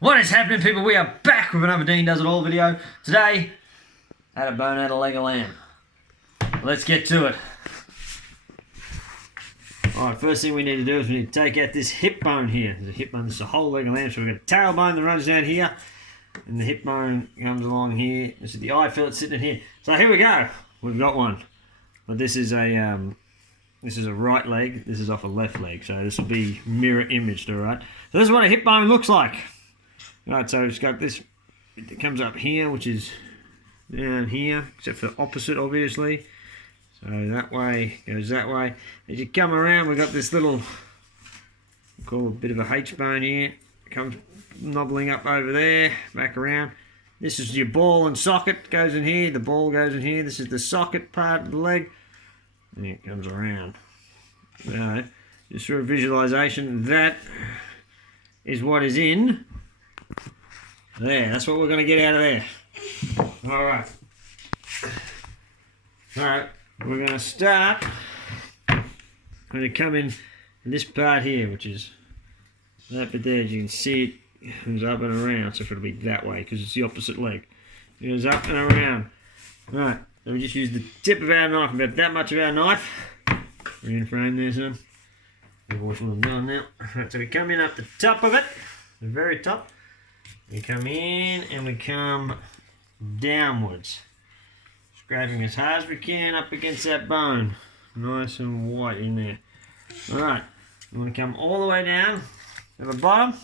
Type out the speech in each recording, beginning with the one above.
What is happening, people? We are back with another Dean Does It All video. Today, I had a bone out of leg of lamb. Let's get to it. Alright, first thing we need to do is we need to take out this hip bone here. There's a hip bone, this is a whole leg of lamb, so we've got a tailbone that runs down here, and the hip bone comes along here. This is the eye fillet sitting in here. So here we go. We've got one. But this is a right leg, this is off a left leg, so this will be mirror imaged, alright? So this is what a hip bone looks like. Right, so it's got this, it comes up here, which is down here, except for opposite, obviously. So that way, goes that way. As you come around, we've got this little, we'll call it a bit of a H-bone here. It comes knobbling up over there, back around. This is your ball and socket, goes in here, the ball goes in here. This is the socket part of the leg. And it comes around. So, just for a visualization, that is what is in there. That's what we're going to get out of there. Alright. Alright, we're going to start. I'm going to come in this part here, which is that bit there. As you can see, it goes up and around. So it'll be that way because it's the opposite leg. It goes up and around. Alright, so we just use the tip of our knife, about that much of our knife. We're in frame there, son. Watch what I'm doing now. Alright, so we come in up the top of it, the very top. We come in and we come downwards, scraping as hard as we can up against that bone, nice and white in there. Alright, we're going to come all the way down to the bottom,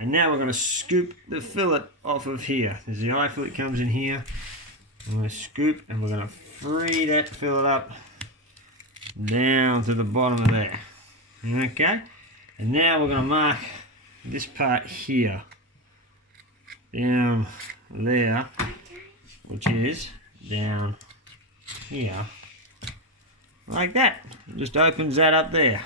and now we're going to scoop the fillet off of here. There's the eye fillet comes in here. We're going to scoop and we're going to free that fillet up down to the bottom of there. Okay, and now we're going to mark this part here down there, which is down here, like that. It just opens that up there.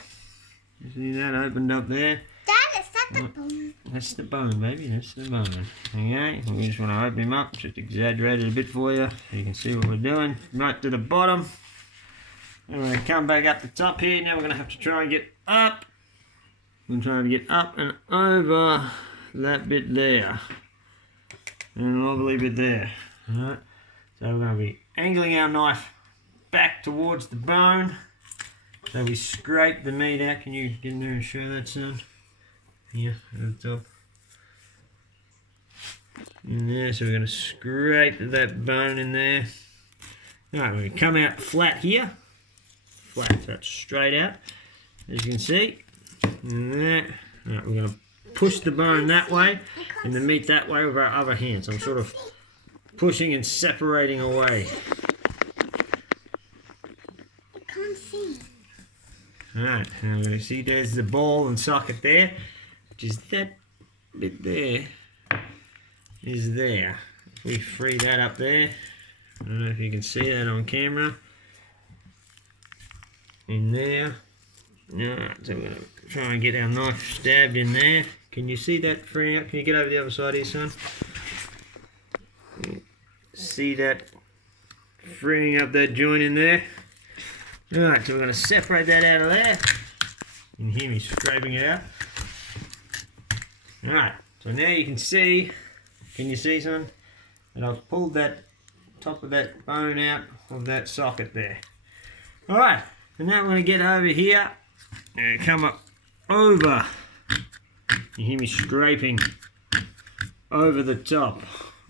You see that opened up there? Dad, is that the bone? That's the bone, baby. That's the bone. Okay, we just want to open him up. Just exaggerate it a bit for you so you can see what we're doing. Right to the bottom. And we're going to come back up the top here. Now we're going to have to try and get up. I'm trying to get up and over that bit there. And a lovely bit there. Alright, so we're going to be angling our knife back towards the bone. So we scrape the meat out. Can you get in there and show that, son? Here, at the top. In there, so we're going to scrape that bone in there. Alright, we're going to come out flat here. Flat, so it's straight out. As you can see. And that. Alright, we're going to push the bone that way and the meat that way with our other hand. So I'm sort of pushing and separating away. I can't see. Alright, now we're going to see there's the ball and socket there, which is that bit there, is there. If we free that up there, I don't know if you can see that on camera, in there. Alright, so we're going to try and get our knife stabbed in there. Can you see that freeing up? Can you get over the other side here, son? See that freeing up that joint in there? Alright, so we're going to separate that out of there. You can hear me scraping it out. Alright, so now you can see, son? That I've pulled that top of that bone out of that socket there. Alright, so now we're going to get over here and come up over. You hear me scraping over the top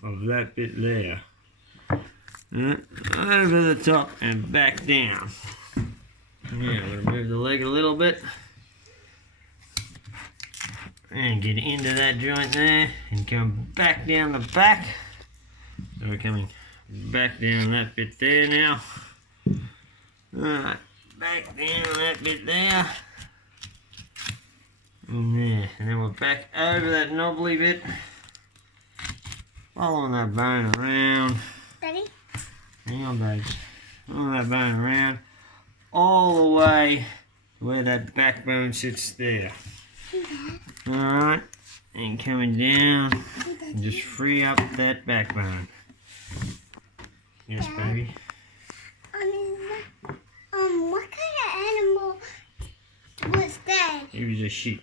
of that bit there. Over the top and back down. Yeah, I'm going to move the leg a little bit. And get into that joint there and come back down the back. So we're coming back down that bit there now. Alright, back down that bit there. And there, and then we're back over that knobbly bit, following that bone around. Ready? Hang on, babes. Following that bone around, all the way to where that backbone sits there. Alright, and coming down, and just free up that backbone. Yes, baby. What kind of animal was that? He was a sheep.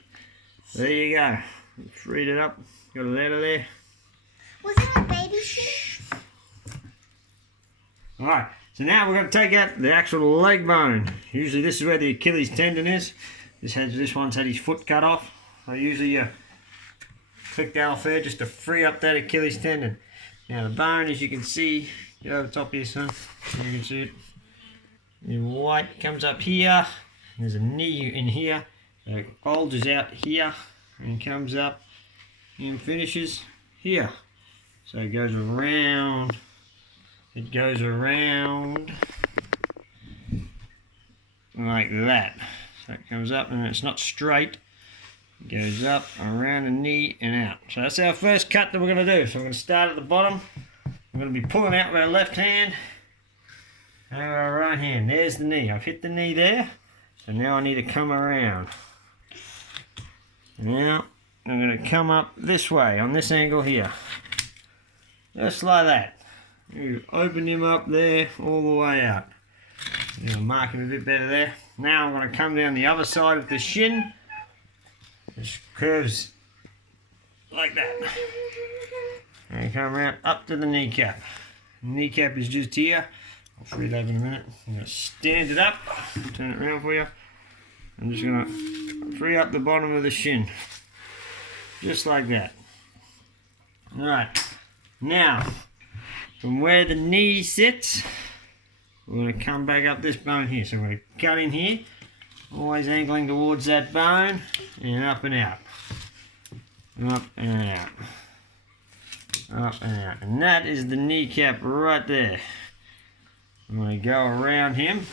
There you go. Freed it up. Got it out of there. Was that a baby sheep? Alright, so now we're going to take out the actual leg bone. Usually this is where the Achilles tendon is. This one's had his foot cut off. So usually you click that off there just to free up that Achilles tendon. Now the bone, as you can see, get over the top here, son. You can see it. The white comes up here. There's a knee in here. It bulges out here and comes up and finishes here. So it goes around. It goes around like that. So it comes up and it's not straight. It goes up, around the knee and out. So that's our first cut that we're going to do. So we're going to start at the bottom. We're going to be pulling out with our left hand and our right hand. There's the knee. I've hit the knee there. So now I need to come around. Now I'm going to come up this way on this angle here. Just like that. You open him up there all the way out. You'll mark him a bit better there. Now I'm going to come down the other side of the shin. Just curves like that. And come around up to the kneecap. The kneecap is just here. I'll free it over in a minute. I'm going to stand it up. Turn it around for you. I'm just going to free up the bottom of the shin. Just like that. Alright. Now, from where the knee sits, we're going to come back up this bone here. So we're going to cut in here, always angling towards that bone, and up and out. Up and out. Up and out. And that is the kneecap right there. I'm going to go around him.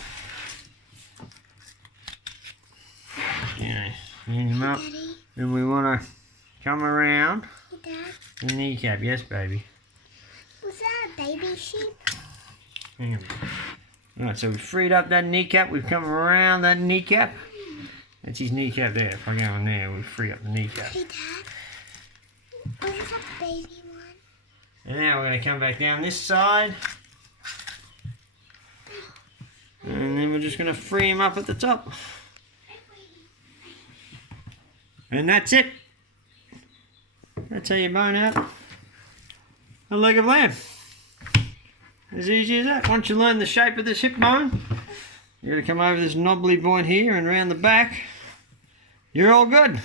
Okay, hand him up. Then we want to come around the kneecap. Yes, baby. Was that a baby sheep? Hang on. Alright, so we've freed up that kneecap. We've come around that kneecap. That's his kneecap there. If I go in there, we free up the kneecap. Hey, Dad. Was that a baby one? And now we're going to come back down this side. And then we're just going to free him up at the top. And that's it. That's how you bone out a leg of lamb. As easy as that. Once you learn the shape of this hip bone, you're going to come over this knobbly point here and around the back. You're all good.